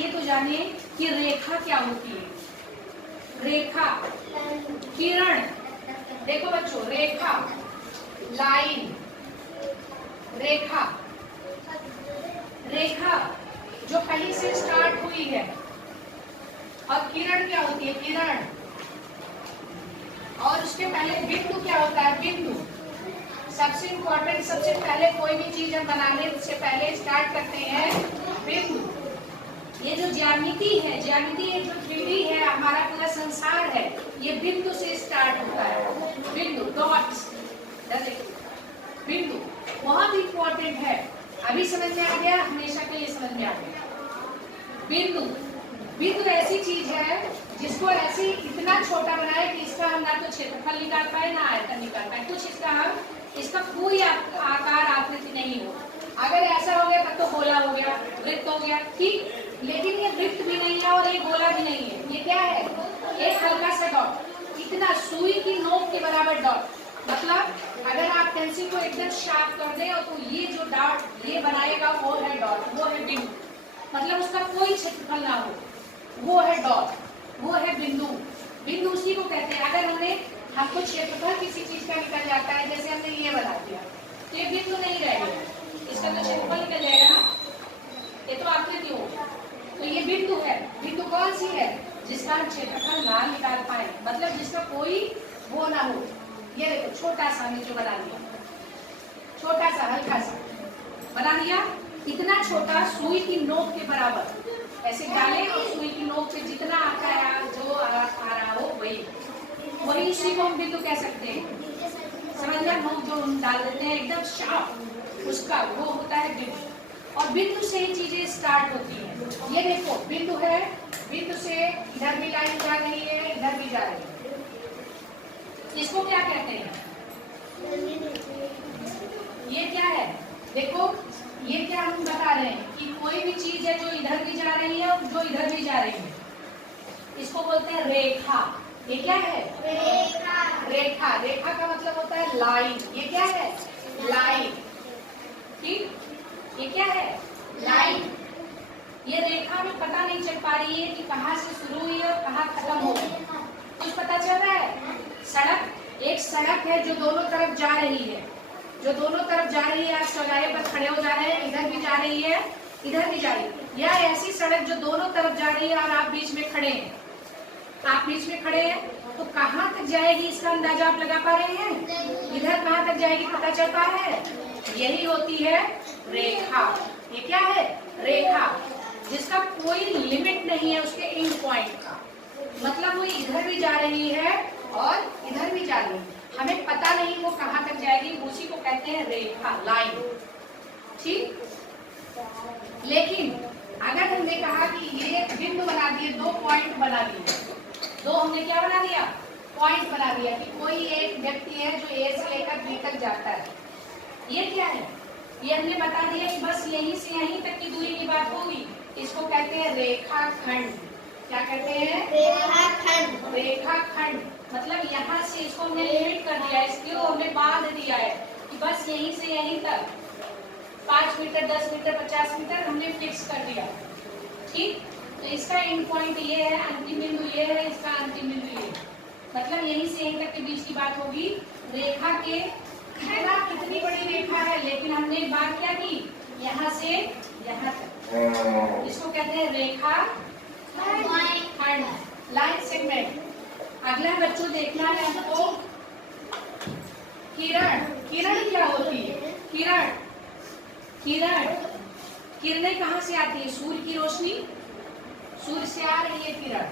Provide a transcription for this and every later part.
ये तो जाने कि रेखा क्या होती है। रेखा, किरण, देखो बच्चों, रेखा, लाइन, रेखा, रेखा जो कहीं से स्टार्ट हुई है। और किरण क्या होती है, किरण। और उसके पहले बिंदु क्या होता है, बिंदु। सबसे इंपॉर्टेंट, सबसे पहले कोई भी चीज हम बनाने से पहले स्टार्ट करते हैं बिंदु। ये जो ज्यामिति है, ज्यामिति ये जो 3D है, हमारा पूरा संसार है, ये बिंदु से स्टार्ट होता है। बिंदु, डॉट्स, बिंदु बहुत इंपॉर्टेंट है। अभी समझ में आ गया, हमेशा के लिए समझ में आ गया। बिंदु, बिंदु ऐसी चीज है जिसको ऐसे इतना छोटा बनाए कि इसका हम ना तो क्षेत्रफल निकाल पाए ना आयतन निकाल पाए, कुछ इसका कोई आकार आकृति नहीं हो। अगर ऐसा हो गया तब तो गोला हो गया, वृत्त हो गया, ठीक। लेकिन ये वृत्त भी नहीं है और ये गोला भी नहीं है। ये क्या है, एक हल्का सा डॉट, इतना सुई की नोक के बराबर डॉट। मतलब अगर आप पेंसिल को एकदम शार्प कर दें तो ये जो डॉट ये बनाएगा वो है डॉट, वो है बिंदु। मतलब उसका कोई क्षेत्रफल ना हो, वो है डॉट, वो है बिंदु। बिंदु उसी को कहते हैं। अगर हमको क्षेत्रफल किसी चीज का निकल जाता है, जैसे हमने ये बना दिया, तो ये बिंदु नहीं रहेगा, इसका तो क्षेत्रफल निकल जाएगा ना, ये तो आकृति होगा। तो ये बिंदु है। बिंदु कौन सी है, जिसका हम क्षेत्रफल ना निकाल पाए, मतलब जिसका कोई वो ना हो। ये देखो छोटा सा हमने जो बना लिया, छोटा सा हल्का सा बना लिया, इतना छोटा सुई की नोक के बराबर ऐसे डालें और सुई की नोक से जितना आता है, जो आ रहा हो वही इसी को हम बिंदु कह सकते हैं। समझ गया, नोक जो हम डाल देते हैं एकदम शार्प, उसका वो होता है बिंदु। और बिंदु से ही चीजें स्टार्ट होती हैं। ये देखो बिंदु है, बिंदु से इधर भी लाइन जा रही है, इधर भी जा रही है, इसको क्या कहते हैं, ये क्या है, देखो ये क्या हम बता रहे हैं कि कोई भी चीज है जो इधर भी जा रही है और जो इधर भी जा रही है, इसको बोलते हैं रेखा। ये क्या है, रेखा। रेखा, रेखा का मतलब होता है लाइन। ये क्या है, लाइन, ठीक। ये क्या है, लाइन। ये रेखा में पता नहीं चल पा रही है कि कहाँ से शुरू हुई और कहाँ खत्म हो गई। कुछ पता चल रहा है, सड़क, एक सड़क है जो दोनों तरफ जा रही है, जो दोनों तरफ जा रही है। आप चौराहे पर खड़े हो जा रहे हैं, इधर भी जा रही है, इधर भी जा रही है। या ऐसी सड़क जो दोनों तरफ जा रही है और आप बीच में खड़े हैं, आप बीच में खड़े हैं, तो कहाँ तक जाएगी इसका अंदाजा आप लगा पा रहे हैं, इधर कहाँ तक जाएगी पता चल पा रहा है। यही होती है रेखा। ये क्या है, रेखा, जिसका कोई लिमिट नहीं है उसके एंड पॉइंट का। मतलब वो इधर भी जा रही है और इधर भी जा रही है, हमें पता नहीं वो कहाँ तक जाएगी, उसी को कहते हैं रेखा, लाइन, ठीक। लेकिन अगर हमने कहा कि ये बिंदु बना दिए, 2 पॉइंट बना दिए, 2 हमने क्या बना दिया, पॉइंट बना दिया कि कोई एक व्यक्ति है जो ए से लेकर बी तक जाता है। ये क्या है, ये हमने बता दिया कि बस यहीं से यहीं तक की दूरी की बात होगी, इसको कहते हैं रेखाखंड। क्या कहते हैं, रेखाखंड। रेखाखंड मतलब यहाँ से इसको हमने लिमिट कर दिया, इसको हमने बांध दिया है कि बस यहीं से यहीं तक 5 मीटर, 10 मीटर, 50 मीटर हमने फिक्स कर दिया, ठीक। तो इसका एंड पॉइंट ये है, अंतिम बिंदु ये है, इसका अंतिम बिंदु ये है। मतलब यहीं से यहीं तक के बीच की बात होगी। रेखा के है ना, कितनी बड़ी रेखा है, लेकिन हमने एक बात क्या की, यहाँ से यहाँ तक, इसको कहते हैं रेखा खंड, लाइन सेगमेंट। अगला बच्चों देखना है हमको किरण। किरण क्या होती है, किरण, किरण, किरणें कहाँ से आती है, सूर्य की रोशनी, सूर्य से आ रही है किरण,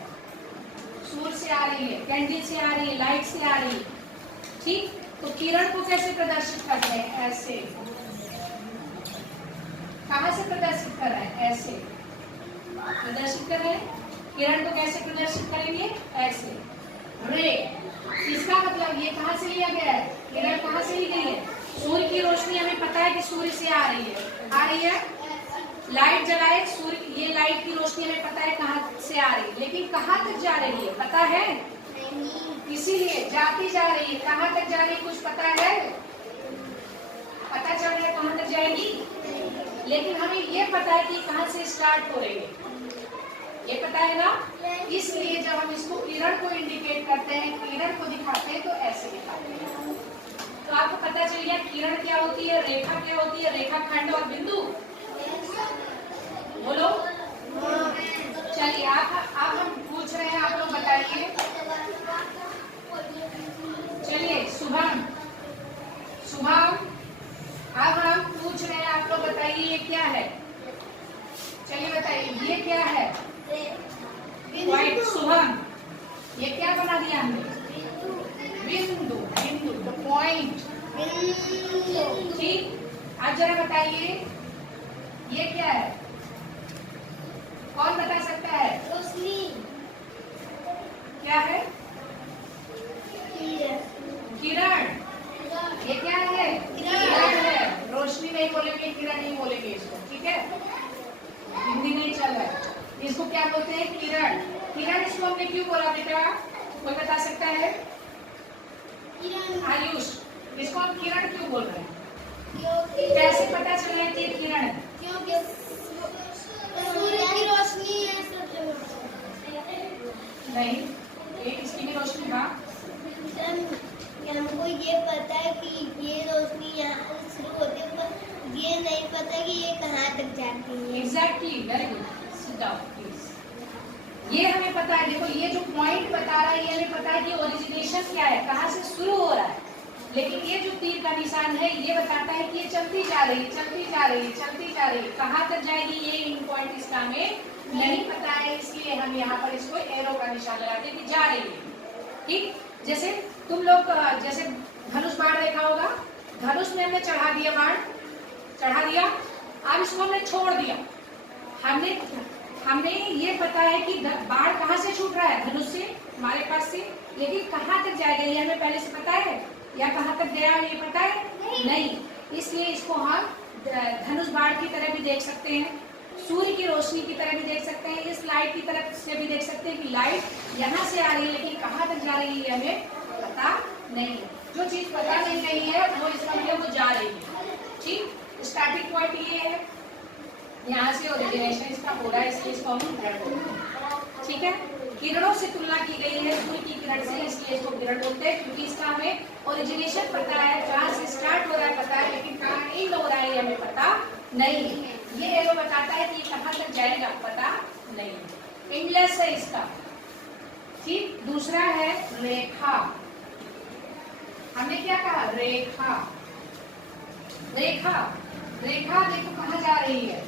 सूर्य से आ रही है, कैंडल से आ रही है, लाइट से आ रही है, ठीक। तो किरण को कैसे प्रदर्शित करते हैं, ऐसे। कहाँ से प्रदर्शित कर रहे हैं, ऐसे प्रदर्शित कर रहे हैं। किरण को कैसे प्रदर्शित करेंगे, ऐसे। रे, इसका मतलब ये कहाँ से लिया गया है, किरण कहाँ से ली गई है, सूर्य की रोशनी हमें पता है कि सूर्य से आ रही है, आ रही है। लाइट जलाए सूर्य, ये लाइट की रोशनी हमें पता है कहाँ से आ रही है, लेकिन कहाँ तक जा रही है पता है, इसीलिए जाती जा रही है। कहाँ तक जा रही है कुछ पता है, पता चल रहा है कहाँ तक जाएगी, लेकिन हमें ये पता है कि कहाँ से स्टार्ट हो रही है। ये पता है ना? इसलिए जब हम इसको किरण को इंडिकेट करते हैं, किरण को दिखाते हैं, तो ऐसे दिखाते हैं। तो आपको पता चल गया किरण क्या होती है, रेखा क्या होती है, रेखाखंड और बिंदु। बोलो। चलिए आप हम पूछ रहे हैं, आप लोग बताइए। चलिए शुभम, अब हम पूछ रहे हैं, आप लोग बताइए ये क्या है। चलिए बताइए ये क्या है। पॉइंट। शुभम, ये क्या बना दिया हमने? बिंदु। बिंदु द पॉइंट। ठीक, आज जरा बताइए ये क्या है, कौन बता सकता है? रोशनी। क्या है? किरण। ये क्या है? किरण है। रोशनी नहीं बोलेंगे, किरण नहीं बोलेंगे इसको, ठीक है? हिंदी नहीं चल रहा है। इसको क्या बोलते हैं? किरण। किरण इसको हमने क्यों बोला बेटा, कोई बता सकता है? आयुष, इसको हम किरण क्यों बोल रहे हैं? कैसे पता चला है कि ये किरण है? क्योंकि सूर्य की रोशनी है। नहीं, ये किसकी भी रोशनी? हाँ, हमको ये पता है कि ये रोशनी यहाँ शुरू होती है, पर ये नहीं पता कि ये कहाँ तक जाती है। Exactly, very good. Sit down please. ये हमें पता है, देखो ये जो पॉइंट बता रहा है, ये हमें पता है कि ओरिजिनेशन क्या है, कहाँ से शुरू हो रहा है। लेकिन ये जो तीर का निशान है, ये बताता है कि ये चलती जा रही है, चलती जा रही है, चलती जा रही है। कहाँ तक जाएगी ये इन पॉइंट इसका हमें नहीं पता है, इसलिए हम यहाँ पर इसको एरो का निशान लगाते हैं कि जा रही है। ठीक, जैसे तुम लोग जैसे धनुष बाण देखा होगा, धनुष में हमने चढ़ा दिया बाण, चढ़ा दिया, अब इसको हमने छोड़ दिया। हमने ये पता है कि बाण कहाँ से छूट रहा है, धनुष से, हमारे पास से, लेकिन कहाँ तक जाएगा ये हमें पहले से पता है, या कहाँ तक गया ये पता है? नहीं। इसलिए इसको हम धनुष बाण की तरह भी देख सकते हैं, सूर्य की रोशनी की तरह भी देख सकते हैं, इस लाइट की तरफ से भी देख सकते हैं कि लाइट यहाँ से आ रही है, लेकिन कहाँ तक जा रही है हमें पता नहीं। जो चीज पता नहीं है वो इसका मतलब वो जा रही है। ठीक, स्टार्टिंग पॉइंट ये है, यहाँ से ओरिजिनेशन इसका हो रहा है, इसलिए इसको हम किरण बोलते हैं। ठीक है, किरणों से तुलना की गई है सूर्य की किरण से, इसलिए इसको किरण बोलते हैं, क्योंकि इसका हमें ओरिजिनेशन पता है, कहाँ से स्टार्ट हो रहा है पता है, लेकिन कहाँ एंड हो रहा है ये हमें पता नहीं है। ये एरो बताता है कि कहाँ तक जाएगा पता नहीं, एंडलेस है इसका। ठीक, दूसरा है रेखा। हमने क्या कहा? रेखा। रेखा, रेखा देखो कहाँ जा रही है,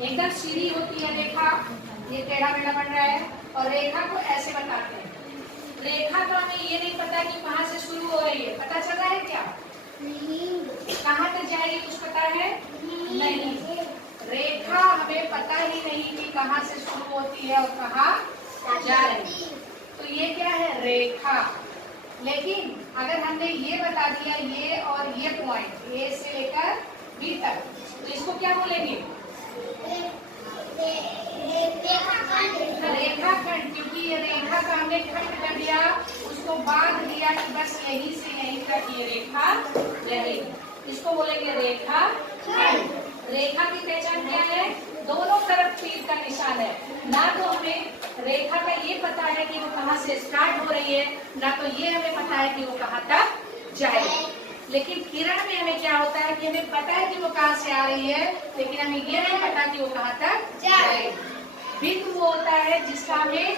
एकदम सीधी होती है रेखा, ये टेढ़ा मेढ़ा बन रहा है, और रेखा को ऐसे बताते हैं। रेखा का हमें ये नहीं पता कि कहाँ से शुरू हो रही है, पता चल रहा है क्या? कहाँ तक जाएगी कुछ पता है? नहीं। रेखा हमें पता ही नहीं कि कहाँ से शुरू होती है और कहाँ जा रही है, तो ये क्या है? रेखा। लेकिन अगर हमने ये बता दिया, ये और ये पॉइंट ए से लेकर बी तक, तो इसको क्या बोलेंगे? रेखाखंड, क्योंकि ये रेखा का हमने खंड कर दिया, उसको बांध दिया कि बस यहीं से यहीं तक ये रेखा रहेगी, इसको बोलेंगे रेखा खंड। रेखा की पहचान क्या है? दोनों तरफ तीर का निशान है, ना तो हमें रेखा का ये पता है कि वो कहाँ से स्टार्ट हो रही है, ना तो ये हमें पता है कि वो कहाँ तक जाएगी। लेकिन किरण में हमें क्या होता है कि हमें पता है कि वो कहाँ से आ रही है, लेकिन हमें ये नहीं पता कि वो कहाँ तक जाएगी। बिंदु वो होता है जिसका हमें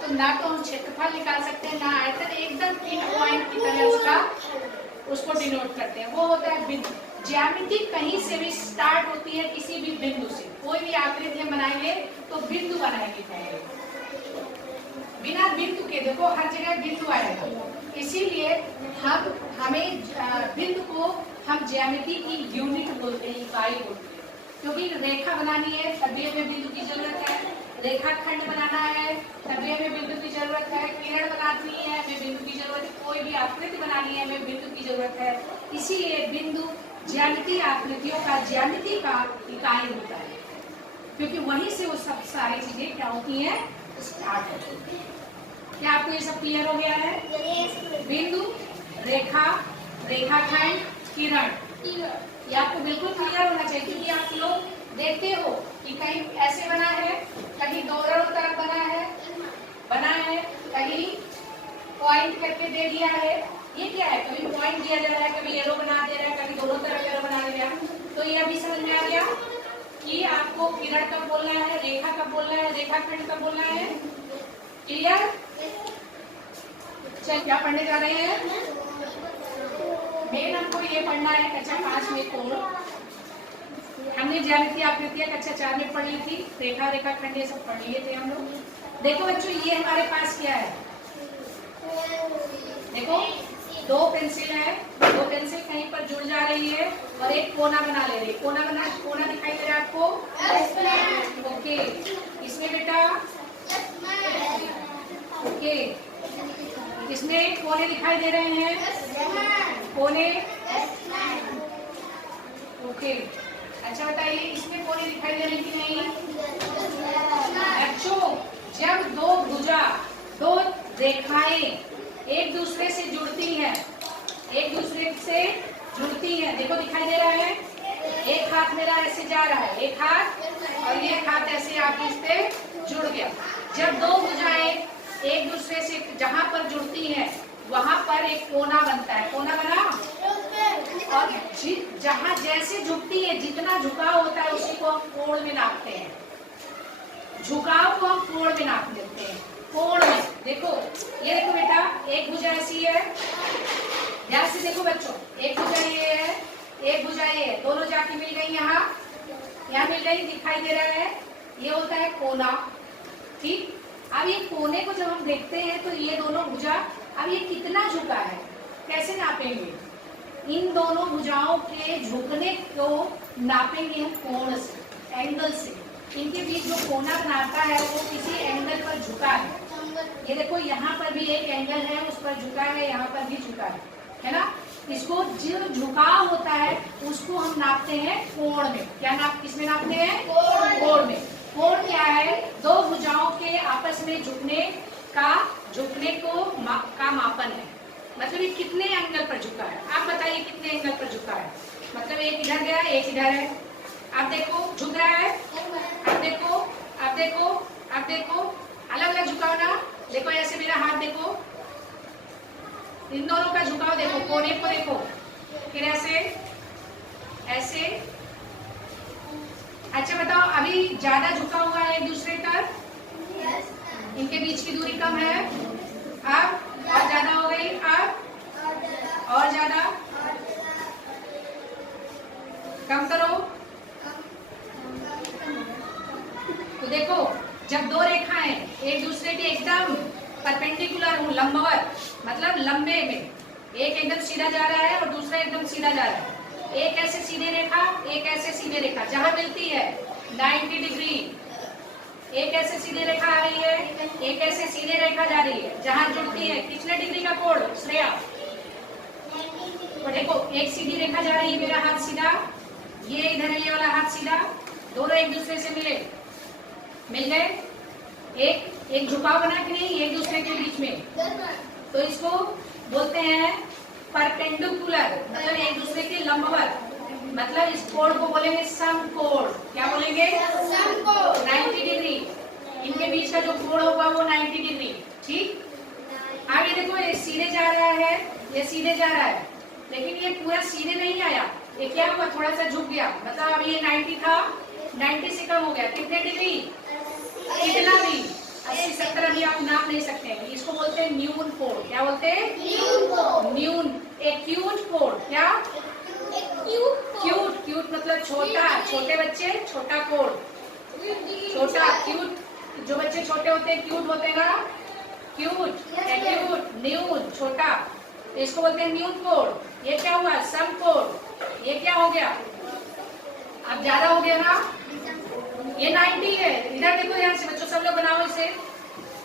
तो ना तो हम क्षेत्रफल निकाल सकते हैं, ना आयतन, एकदम पिन पॉइंट की तरह उसको डिनोट करते हैं, वो होता है बिंदु। ज्यामिति कहीं से भी स्टार्ट होती है, किसी भी बिंदु से। कोई भी आकृति हम बनाएंगे तो बिंदु बनाएंगे पहले, बिना बिंदु के देखो हर जगह बिंदु आएगा, इसीलिए हमें बिंदु को हम ज्यामिति की यूनिट बोलते हैं, इकाई बोलते हैं। क्योंकि रेखा बनानी है तभी हमें बिंदु की जरूरत है, रेखाखंड बनाना है तभी हमें बिंदु की जरूरत है, किरण बनानी है हमें बिंदु की जरूरत है, कोई भी आकृति बनानी है हमें बिंदु की जरूरत है। इसीलिए बिंदु ज्यामितीय आकृतियों का, ज्यामिति का इकाई होता है, क्योंकि वहीं से वो सब सारी चीजें क्या होती हैं? स्टार्ट होती है। क्या आपको ये सब क्लियर हो गया है? बिंदु, रेखा, रेखाखंड, किरण, ये आपको बिल्कुल क्लियर होना चाहिए, क्योंकि आप लोग देखते हो कि कहीं ऐसे बना है, कहीं दोनों तरफ बना है, कहीं पॉइंट करके दे दिया है। ये क्या है, कभी पॉइंट दिया जा रहा है, कभी एरो बना दे रहा है, कभी दोनों तरफ एरो बना दे रहा है। तो ये अभी समझ में आ गया कि आपको किरण कब बोलना है, रेखा कब बोलना है, रेखाखंड कब बोलना है। क्लियर? चल क्या पढ़ने जा रहे हैं? मेन हमको ये पढ़ना है कक्षा 5 में कोण। हमने ज्यामिति आकृतियां कक्षा 4 में पढ़ ली थी, रेखा रेखाखंड ये सब पढ़ लिए थे हम लोग। देखो बच्चों, ये हमारे पास क्या है, देखो 2 पेंसिल है, 2 पेंसिल कहीं पर जुड़ जा रही है और एक कोना बना ले रही है। कोना दिखाई दे रहा है आपको? ओके, इसमें बेटा ओके, इसमें कोने दिखाई दे रहे हैं, कोने ओके। अच्छा बताइए, इसमें कोने दिखाई दे रहे हैं कि नहीं? बच्चों, जब दो रेखाएं एक दूसरे से जुड़ती हैं, देखो दिखाई दे रहा है, एक हाथ मेरा ऐसे जा रहा है, एक हाथ, और ये हाथ ऐसे आके इस पे जुड़ गया। जब 2 भुजाएं एक दूसरे से जहां पर जुड़ती हैं वहां पर एक कोना बनता है, कोना बना, और जहां जैसे झुकती है, जितना झुकाव होता है उसी को हम कोण में नापते हैं। झुकाव को हम कोण में नाप लेते हैं, कोण में। देखो ये देखो बेटा, एक भुजा ऐसी है, ध्यान से देखो बच्चों, एक भुजा ये है, एक भुजा ये है, दोनों जाके मिल गई, यहाँ मिल गई, दिखाई दे रहा है, ये होता है कोना। ठीक, अब ये कोने को जब हम देखते हैं तो ये दोनों भुजा, अब ये कितना झुका है, कैसे नापेंगे? इन दोनों भुजाओं के झुकने को नापेंगे हम कोण से, एंगल से। इनके बीच जो कोना बनाता है वो किसी एंगल पर झुका है। ये देखो, यहाँ पर भी एक एंगल है, उस पर झुका है, यहाँ पर भी झुका है ना। इसको जो झुकाव होता है उसको हम नापते हैं कोण में। किसमें नापते हैं? कोण में। कोण क्या है? 2 भुजाओं के आपस में झुकने का मापन है। मतलब ये कितने एंगल पर झुका है, आप बताइए कितने एंगल पर झुका है। मतलब एक इधर गया, एक इधर है, आप देखो झुक रहा है, आप देखो अलग अलग झुकाव ना। देखो ऐसे मेरा हाथ देखो, इन दोनों का झुकाव देखो, कोने को देखो, फिर ऐसे। अच्छा बताओ, अभी ज्यादा झुका हुआ है एक दूसरे पर, इनके बीच की दूरी कम है, अब और ज्यादा हो गई, अब और ज्यादा, कम करो। तो देखो, जब 2 रेखाएं एक दूसरे के एकदम परपेंडिकुलर हो, लंबवत, मतलब लंबे में, एक एकदम सीधा जा रहा है और दूसरा एकदम सीधा जा रहा है, एक ऐसे सीधे रेखा, एक ऐसे सीधे रेखा, जहां मिलती है 90 डिग्री, एक ऐसे सीधे रेखा आ रही है, एक ऐसे सीधे रेखा जा रही है, जहां जुड़ती है कितने डिग्री का कोण श्रेया? तो देखो, एक सीधी रेखा जा रही है, मेरा हाथ सीधा, ये इधर है, ये वाला हाथ सीधा, दोनों एक दूसरे से मिल गए, एक झुकाव बना कि नहीं एक दूसरे के बीच में। तो इसको बोलते हैं परपेंडिकुलर, मतलब एक दूसरे के लंबवत। मतलब इस कोण को बोलेंगे समकोण। क्या बोलेंगे? समकोण। 90 डिग्री, इनके बीच का जो कोण होगा वो 90 डिग्री। ठीक, आगे देखो, ये सीधे जा रहा है, ये सीधे जा रहा है, लेकिन ये पूरा सीधे नहीं आया, ये क्या हुआ, थोड़ा सा झुक गया। मतलब अब ये 90 था, 90 से कम हो गया, कितने डिग्री? इतना भी 80-70 अभी आप नाप नहीं सकते हैं। इसको बोलते हैं न्यून कोण। क्या बोलते हैं? न्यून। एक्यूट कोण। क्या? क्यूट मतलब छोटा, छोटे बच्चे छोटा कोण, छोटा क्यूट, जो बच्चे छोटे होते हैं क्यूट होते हैं ना, क्यूट, एक्यूट, न्यून छोटा, इसको बोलते हैं न्यून कोण। ये क्या हुआ? समकोण। ये क्या हो गया? अब ज्यादा हो गया ना, ये 90 है। इधर देखो ध्यान से बच्चों, सब लोग बनाओ इसे।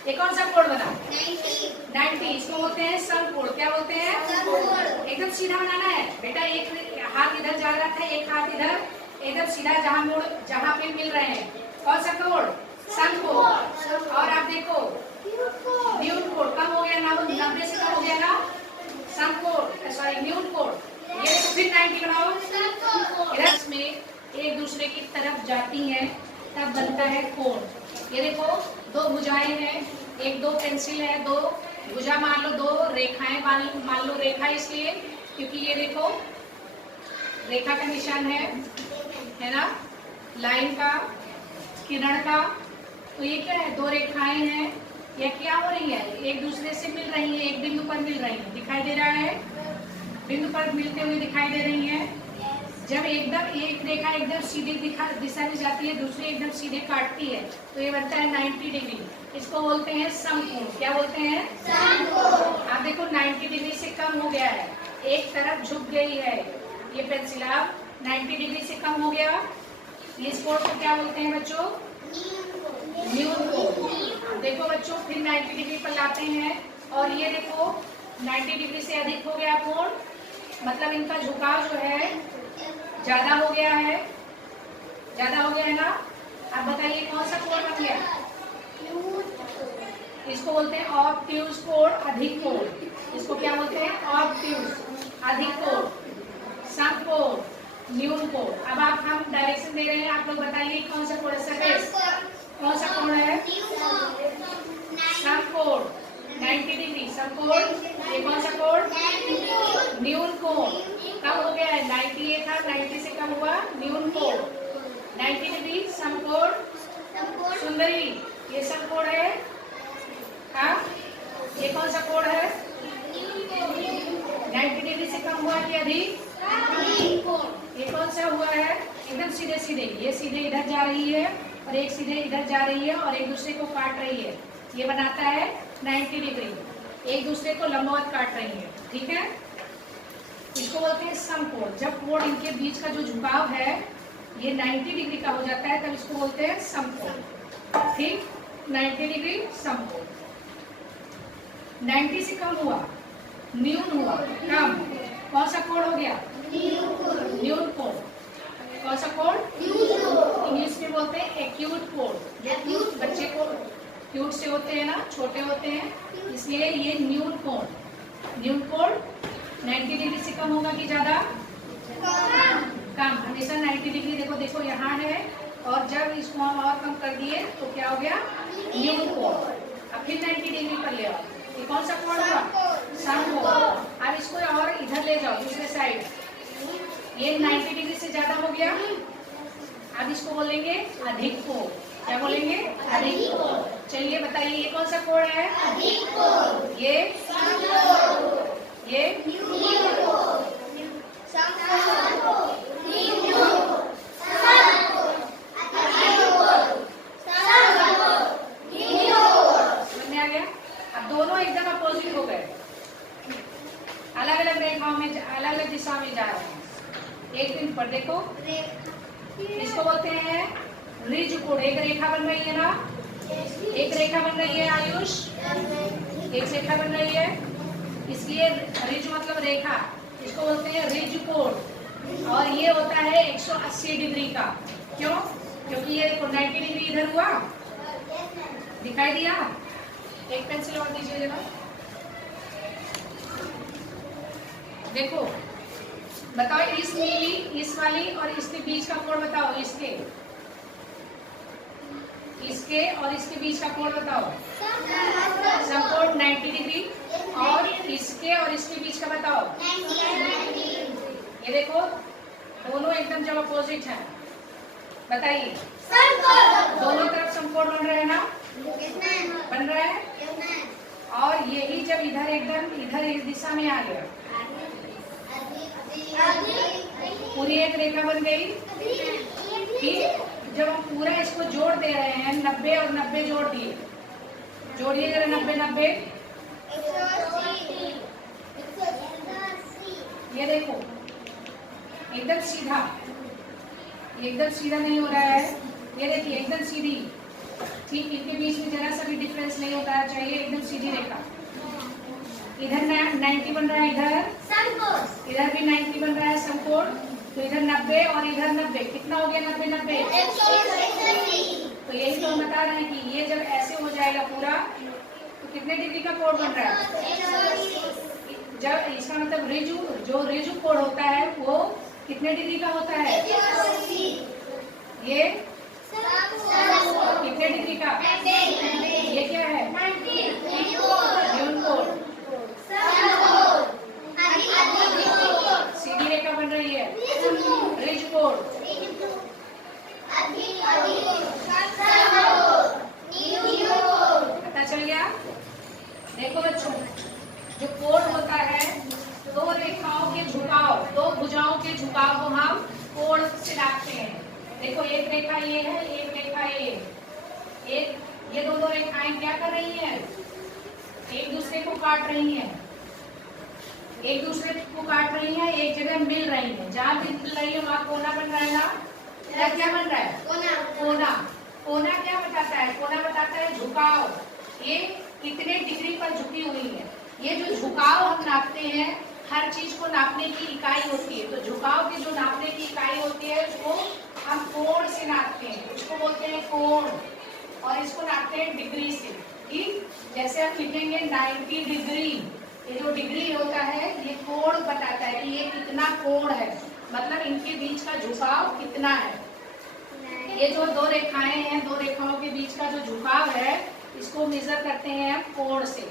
ये कौन सा कोण बना? 90। इसको बोलते हैं समकोण। क्या बोलते हैं? एकदम सीधा बनाना है बेटा, एक हाथ इधर जा रहा था, एक हाथ इधर, एकदम सीधा, जहाँ पे मिल रहे हैं। कौन सा कोण? समकोण। और आप देखो न्यून कोण, कम हो गया ना, 90 से कम हो गया ना, समकोण, सॉरी न्यून कोण। ये देखो फिर 90 बनाओ। इधर में एक दूसरे की तरफ जाती हैं तब बनता है कोण। ये देखो दो भुजाएं हैं, एक दो पेंसिल है, दो भुजा मान लो, दो रेखाएं मान लो। रेखा इसलिए क्योंकि ये देखो रेखा का निशान है ना, लाइन का, किरण का। तो ये क्या है, दो रेखाएं हैं, ये क्या हो रही है, एक दूसरे से मिल रही है, एक बिंदु पर मिल रही है, दिखाई दे रहा है, बिंदु पर मिलते हुए दिखाई दे रही है। जब एकदम एक रेखा एकदम सीधी दिशा में जाती है, दूसरी एकदम सीधे काटती है, तो ये बनता है 90 डिग्री। इसको बोलते हैं समकोण। क्या बोलते हैं? समकोण। आप देखो 90 डिग्री से कम हो गया है, एक तरफ झुक गई है ये पेंसिल, अब 90 डिग्री से कम हो गया। इस कोण को क्या बोलते हैं बच्चों? न्यून कोण। देखो बच्चों फिर 90 डिग्री पर लाते हैं और ये देखो 90 डिग्री से अधिक हो गया कोण, मतलब इनका झुकाव जो है ज्यादा हो गया है, ज्यादा हो गया है ना। अब बताइए कौन सा कोण बन गया? इसको बोलते हैं ऑब्ट्यूज कोण, अधिक कोण। इसको क्या बोलते हैं? ऑब्ट्यूज, अधिक कोण, समकोण, न्यून कोण। अब आप हम डायरेक्शन दे रहे हैं, आप लोग बताइए कौन सा कोण है? कौन सा कोण है? समकोण, 90 डिग्री समकोण। ये कौन सा कोण? न्यून कोण। कम हो गया है, 90 ये था, 90 से कम हुआ, न्यून कोण। 90 डिग्री समकोण। सुंदरी ये समकोण है। हाँ, ये कौन सा कोण है? 90 डिग्री से कम हुआ कि अधिक? ये कौन सा हुआ है? एकदम सीधे सीधे, ये सीधे इधर जा रही है और एक सीधे इधर जा रही है और एक दूसरे को काट रही है, ये बनाता है 90 डिग्री, एक दूसरे को लंबवत काट रही है, ठीक है। इसको बोलते हैं समकोण। जब कोण इनके बीच का जो झुकाव है ये 90 डिग्री का हो जाता है, तब इसको बोलते हैं समकोण। ठीक, 90 डिग्री समकोण। 90 से कम हुआ, न्यून हुआ, कम, कौन सा कोण हो गया? न्यून कोण। कौन सा कोण? इंग्लिश में बोलते हैं एक्यूट कोण। जो बच्चे को क्यूट से होते हैं ना, छोटे होते हैं, इसलिए ये न्यून कोण। न्यून कोण 90 डिग्री से कम होगा कि ज्यादा? कम। हमेशा 90 डिग्री देखो, देखो यहाँ है और जब इसको हम और कम कर दिए तो क्या हो गया? न्यून कोण। अब फिर 90 डिग्री पर ले आओ, ये कौन सा कोण हुआ? समकोण। अब इसको और इधर ले जाओ दूसरे साइड, ये 90 डिग्री से ज्यादा हो गया, अब इसको बोलेंगे अधिक कोण। क्या बोलेंगे? अधिक कोण। चलिए बताइए ये कौन सा कोण है? अधिक कोण। ये समझ में आ गया? अब दोनों एकदम अपोजिट हो गए, अलग अलग रेखाओं में, अलग अलग दिशा में जा रहे हैं। एक दिन पर देखो, इसको बोलते हैं ऋजु कोण। एक रेखा बन रही है ना, एक रेखा बन रही है आयुष, एक रेखा बन रही है, इसलिए ऋजु मतलब रेखा, इसको बोलते हैं ऋजु कोण। और ये होता है 180 डिग्री का। क्यों? क्योंकि ये 90 डिग्री इधर हुआ, दिखाई दिया। एक पेंसिल और दीजिए जरा, देखो बताओ इस नीली, इस वाली और इसके बीच का कोण बताओ। इसके और इसके बीच का कोण बताओ। समकोण 90 डिग्री। और इसके और इसके बीच का बताओ। ये देखो दोनों एकदम जब अपोजिट है, बताइए दोनों तरफ समकोण बन रहे हैं ना? बन रहा है। और यही जब इधर एकदम इधर इस दिशा में आ गया, पूरी एक रेखा बन गई। ठीक, जब हम पूरा इसको जोड़ दे रहे हैं, 90 और 90 जोड़ दिए, जोड़िए जरा 90 90। ये देखो एकदम सीधा, एकदम सीधा नहीं हो रहा है, ये देखिए एकदम सीधी। ठीक, इनके बीच में जरा सा भी डिफरेंस नहीं होता है, चाहिए एकदम सीधी रेखा। इधर 90 बन रहा है, इधर भी 90 बन रहा है समकोण, तो इधर 90 और इधर 90, कितना हो गया? 90 90। तो यही तो हम बता रहे हैं कि ये जब ऐसे हो जाएगा पूरा, तो कितने डिग्री का कोण बन रहा है? जब इसका मतलब ऋजु, जो ऋजु कोण होता है वो कितने डिग्री का होता है? ये दीपिका? ये क्या है? न्यून कोण। सीधी रेखा बन रही है, रिज कोण। पता चल गया? देखो बच्चों, जो कोण होता है, दो रेखाओं के झुकाव, दो भुजाओं के झुकाव को हम कोण से नापते हैं। देखो एक रेखा ये है, एक रेखा ये दोनों रेखाएं क्या कर रही हैं? एक दूसरे को काट रही हैं, एक दूसरे को काट रही हैं, एक जगह मिल रही हैं। जहाँ भी मिल रही है वहाँ कोना बन रहा है ना? क्या बन रहा है? कोना। कोना क्या बताता है? कोना बताता है झुकाव। ये कितने डिग्री पर झुकी हुई है। ये जो झुकाव हम नापते हैं, हर चीज को नापने की इकाई होती है। तो झुकाव की जो नापने की इकाई होती है उसको हम कोण से नापते हैं, उसको बोलते हैं कोण। और इसको नापते हैं डिग्री से। ठीक, जैसे हम लिखेंगे 90 डिग्री, ये जो डिग्री होता है ये कोण बताता है कि ये कितना कोण है, मतलब इनके बीच का झुकाव कितना है। ये जो दो रेखाएं हैं, दो रेखाओं के बीच का जो झुकाव है, इसको मेजर करते हैं हम कोण से।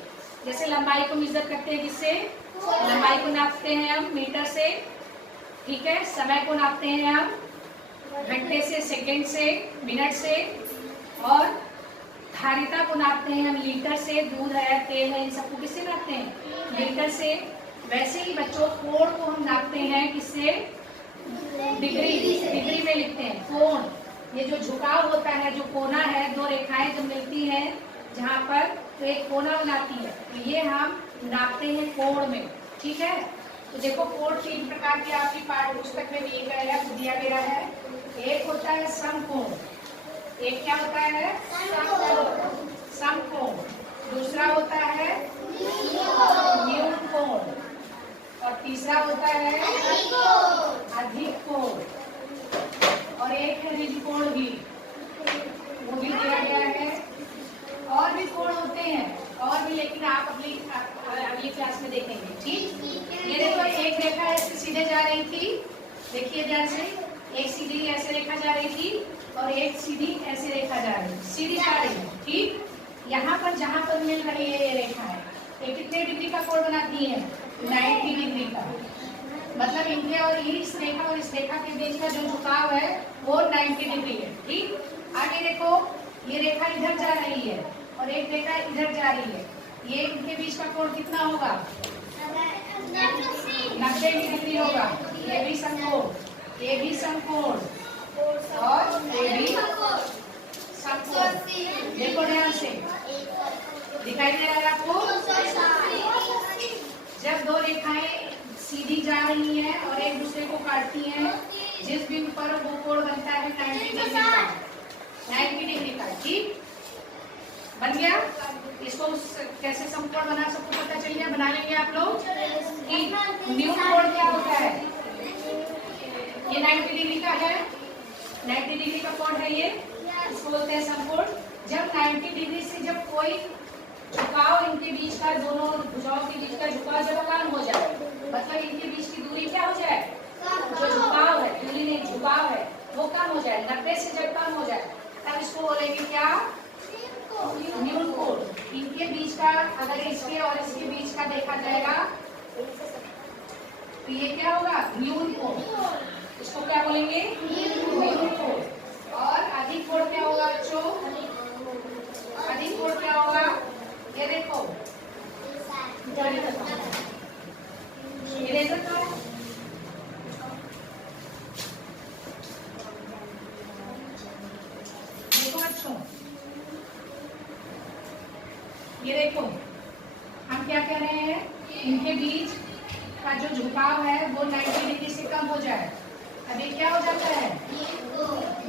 जैसे लंबाई को मेजर करते हैं किससे? लंबाई को नापते हैं हम मीटर से। ठीक है, समय को नापते हैं हम घंटे से, सेकंड से, मिनट से। और धारिता को नापते हैं हम लीटर से। दूध है, तेल है, इन सबको किससे नापते हैं? लीटर से। वैसे ही बच्चों कोण को हम नापते हैं किससे? डिग्री में लिखते हैं कोण। ये जो झुकाव होता है, जो कोना है, दो रेखाएं जो मिलती हैं जहाँ पर, तो एक कोना बनाती है, तो ये हम नापते हैं कोण में। ठीक है, तो देखो कोण 3 प्रकार के आपकी पाठ्य पुस्तक में दिया गया है। एक होता है समकोण। एक क्या होता है? समकोण। दूसरा होता है न्यून कोण। और तीसरा होता है अधिक कोण। और एक है रिज कोण भी, वो भी दिया गया है। और भी कोण होते हैं, और भी, लेकिन आप अगली क्लास में देखेंगे। ठीक, ये देखो एक रेखा ऐसे सीधे जा रही थी, देखिए ध्यान से, एक सीधी ऐसे रेखा जा रही थी और एक सीधी ऐसे रेखा जा रही, सीधी जा रही है। ठीक, यहाँ पर जहाँ पर मिल रही है ये रेखा है, ये कितने डिग्री का कोण बनाती है? 90 डिग्री का। मतलब इनके और इस रेखा और इस रेखा के बीच का जो झुकाव है वो 90 डिग्री है। ठीक, आगे देखो, ये रेखा इधर जा रही है और एक रेखा इधर जा रही है, ये इनके बीच का कोण कितना होगा? 90 डिग्री होगा। ये भी समकोण, ये भी समकोण और ये भी समकोण। देखो ध्यान से, दिखाई दे रहा है आपको? जब दो रेखाएं सीधी जा रही हैं और एक दूसरे को काटती हैं, जिस बिंदु पर वो कोण बनता है 90 डिग्री का। 90 डिग्री का। ठीक, बन गया? इसको कैसे समकोण बना सबको पता चल गया? बना लेंगे आप लोग कि न्यून कोण क्या होता है? ये 90 डिग्री का है, 90 डिग्री का कोण है ये, इसको बोलते हैं समकोण। जब 90 डिग्री से जब कोई झुकाव इनके बीच का, दोनों भुजाओं के बीच का झुकाव जब कम हो जाए, मतलब इनके बीच की दूरी क्या हो जाए? जो झुकाव है, दूरी नहीं झुकाव है, वो कम हो जाए, 90 से जब कम हो जाए, तब इसको बोलेंगे क्या? न्यून कोण। इनके बीच का, अगर इसके और इसके बीच का देखा जाएगा तो ये क्या होगा? न्यून कोण। इसको क्या बोलेंगे? न्यून कोण। और अधिक कोण क्या होगा बच्चों? अधिक कोण क्या होगा? ये देखो, इरेजर का देखो बच्चों, ये देखो, हम क्या कह रहे हैं? इनके बीच का जो झुकाव है वो 90 डिग्री से कम हो जाए, अब ये क्या हो जाता है?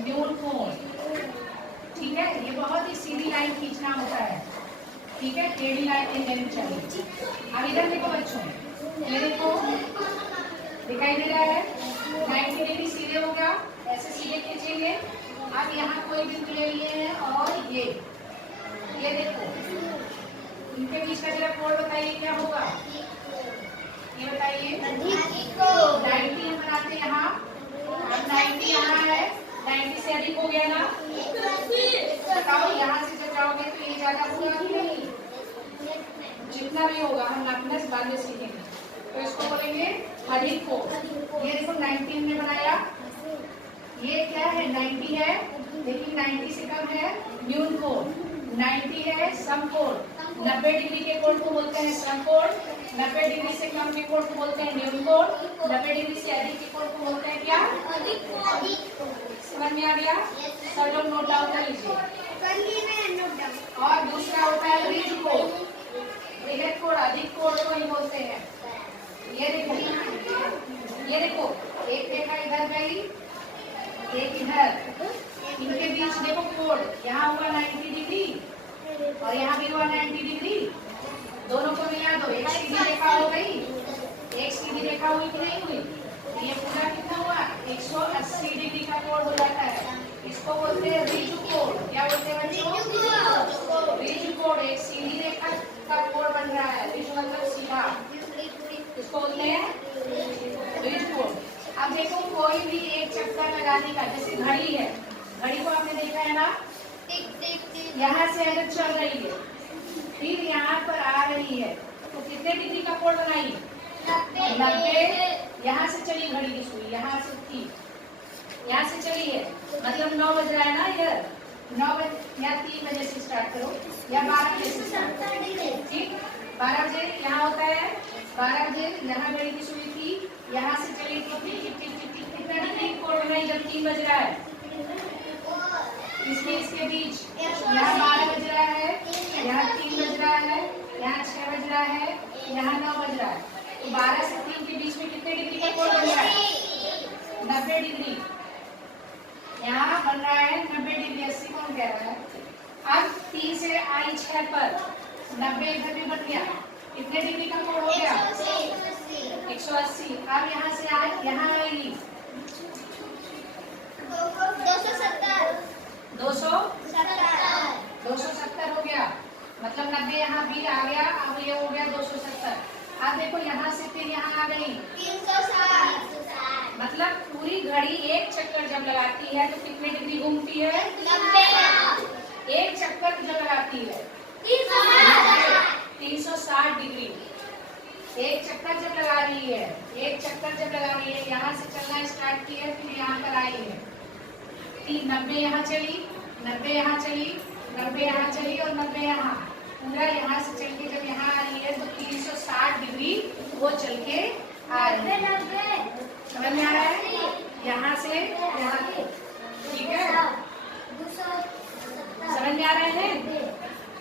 न्यून कोण। ठीक है, ये बहुत ही सीधी लाइन खींचना होता है। ठीक है, टेढ़ी लाइन नहीं लेनी चाहिए। अब इधर देखो बच्चों, ये देखो, दिखाई दे रहा है? 90 डिग्री सीधे हो गया, ऐसे सीधे खींचेंगे। अब यहाँ कोई बिंदु ले लिए हैं और ये देखो, इनके बीच का जरा कोण बताइए क्या होगा? ये बताइए। 90 हम बनाते हैं यहाँ, अब 90 यहाँ है, 90 से अधिक हो गया ना? बताओ यहाँ से जब जाओगे तो ये ज्यादा होगा कि नहीं? जितना भी होगा हम नापना बाद में सीखेंगे। तो इसको बोलेंगे अधिक कोण। ये देखो 19 में बनाया, ये क्या है 90 है, लेकिन 90 से कम है न्यून कोण। 90 है सम कोण। 90 डिग्री के कोण को बोलते हैं सम कोण। 90 डिग्री से कम के कोण को बोलते हैं न्यून कोण। 90 डिग्री से अधिक के कोण को बोलते हैं क्या? समझ में आ गया? सब लोग नोट डाउन कर लीजिए। और दूसरा होता है ऋज कोण। वृहद कोण, अधिक कोण को ही बोलते हैं। ये देखो, ये देखो, एक रेखा इधर गई, एक इधर, इनके बीच देखो कोण, यहाँ हुआ 90 डिग्री और यहाँ भी हुआ 90 डिग्री। दोनों को मिला दो, एक सीधी रेखा हो गई। एक सीधी रेखा हुई कि नहीं हुई? ये पूरा कितना हुआ? 180 डिग्री का कोण हो जाता है। इसको बोलते हैं ऋजु कोण। क्या बोलते हैं बच्चों? ऋजु कोण। एक सीधी रेखा का कोण बन रहा है। ऋजु मतलब सीधा, इसको बोलते हैं ऋजु कोण। अब देखो कोई भी एक चक्कर लगाने का, जैसे घड़ी है, घड़ी को आपने देखा है ना, यहाँ से अगर चल रही है फिर यहाँ पर आ रही है तो कितने डिग्री का कोण बनाई? 90। यहाँ से चली घड़ी की सुई, यहाँ से थी, यहाँ से चली है, मतलब 9 बज रहा है ना इधर। 9 बजे या 3 बजे से स्टार्ट करो या 12 बजे से स्टार्ट करो। ठीक, 12 बजे यहाँ होता है, 12 बजे यहाँ घड़ी की सुई थी, यहाँ से चली कितना डिग्री कोण बनाई जब 3 बज रहा है? इसके बीच यहाँ 12 बज रहा है, यहाँ 3 बज रहा है, यहाँ 6 बज रहा है, यहाँ 9 बज रहा है। तो 12 से 3 के बीच में कितने डिग्री का कोण बन रहा है? 90 डिग्री। यहाँ बन रहा है 90 डिग्री। 80 कौन कह रहा है? अब 3 से आई 6 पर 90 इधर भी बन गया। कितने डिग्री का कोण हो गया? 180। अब यहाँ से यहाँ आएगी 270 हो गया, मतलब 90 यहाँ भी आ गया। अब ये हो गया 270। अब देखो यहाँ से फिर यहाँ आ गई 360। मतलब पूरी घड़ी एक चक्कर जब लगाती है तो कितने डिग्री घूमती है? 90। एक चक्कर जब लगाती है 360 डिग्री। एक चक्कर जब लगा रही है, एक चक्कर जब लगा रही है, यहाँ से चलना स्टार्ट किया फिर यहाँ पर आई है, 90 यहाँ चली, 90 यहाँ चली, 90 यहाँ चली और 90 यहाँ, पूरा यहाँ से चल के जब यहाँ आ रही है तो 360 डिग्री वो चल के आ रही है। समझ में आ रहा है? यहाँ से यहाँ तक, ठीक है? समझ में आ रहे हैं?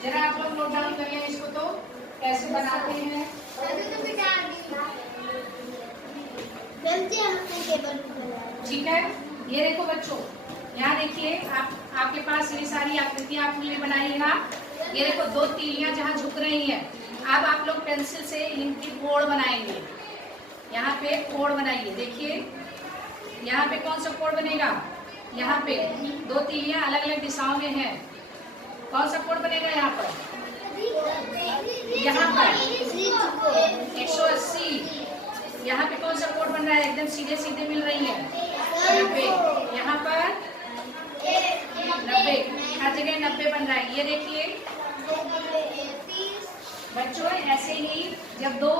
जरा आप लोग नोट डाउन कर लें इसको, तो कैसे बनाते हैं। ठीक है, ये देखो बच्चों, यहाँ देखिए, आपके पास ये सारी आकृतियां आपने बनाई है ना। ये देखो 2 तीलियां जहाँ झुक रही हैं। अब आप लोग पेंसिल से इनकी कोण बनाएंगे। यहाँ पे कोण बनाइए। देखिए यहाँ पे कौन सा कोण बनेगा? यहाँ पे 2 तीलियां अलग अलग दिशाओं में हैं। कौन सा कोण बनेगा यहाँ पर? यहाँ पर 180। यहाँ पे कौन सा कोण बन रहा है? एकदम सीधे सीधे मिल रही है 90। यहाँ पर 90, हर जगह 90 बन रहा है। ये देखिए बच्चों, ऐसे ही जब 2,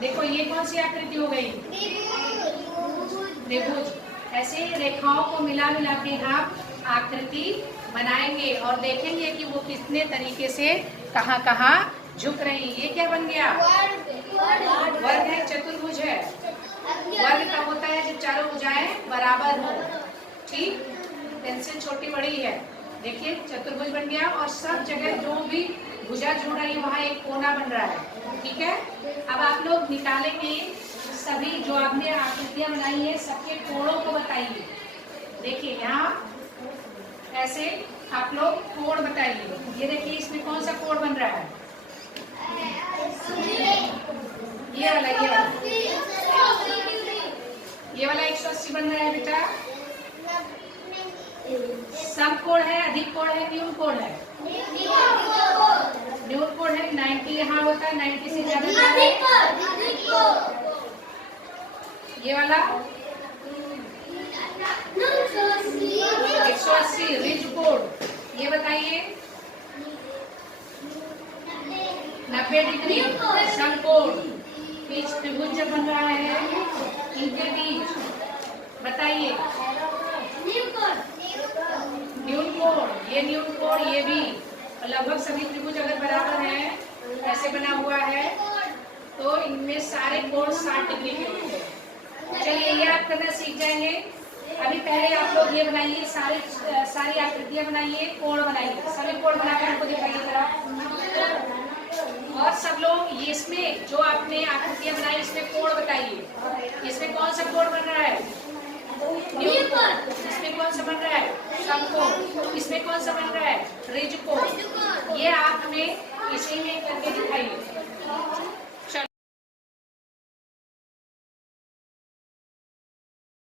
देखो ये कौन सी आकृति हो गई? त्रिभुज। ऐसे रेखाओं को मिला मिला के हम आकृति बनाएंगे और देखेंगे कि वो कितने तरीके से कहाँ कहाँ झुक रही। ये क्या बन गया? वर्ग है, चतुर्भुज है। वर्ग तब होता है जब चारों भुजाएं बराबर हो। ठीक, पेंसिल छोटी बड़ी है। देखिए चतुर्भुज बन गया और सब जगह जो भी भुजा जुड़ रही है वहाँ एक कोना बन रहा है। ठीक है, अब आप लोग निकालेंगे सभी जो आपने आकृतियां बनाई है, सबके कोणों को बताइए। देखिए यहाँ ऐसे आप लोग कोण बताइए। ये देखिए इसमें कौन सा कोण बन रहा है? ये वाला, ये वाला 180 बन रहा है बेटा। सम कोण है, अधिक कोण है, न्यून कोण है? न्यून कोण है। 90 यहाँ होता है, 90 से ज्यादा है। ये वाला 180 ऋज कोण। ये बताइए 90 डिग्री समकोण। बीच त्रिभुज जब बन रहा है इनके बीच बताइए न्यून कोण, ये न्यून कोण, ये भी लगभग सभी त्रिभुज अगर बराबर हैं ऐसे बना हुआ है तो इनमें सारे कोण 60 डिग्री के होते हैं। चलिए ये आप करना सीख जाएंगे। अभी पहले आप लोग ये बनाइए, सारी आकृतियां बनाइए, कोण बनाइए, सभी कोण बनाकर हमको दिखाइए जरा। और सब लोग ये इसमें जो आपने आकृतियां बनाई इसमें कोण बताइए। इसमें कौन सा कोण बन रहा है? न्यून कोण। इसमें कौन सा बन रहा है? समकोण। इसमें कौन सा बन रहा है? ऋजुकोण। ये आप हमें इसी में करके दिखाइए।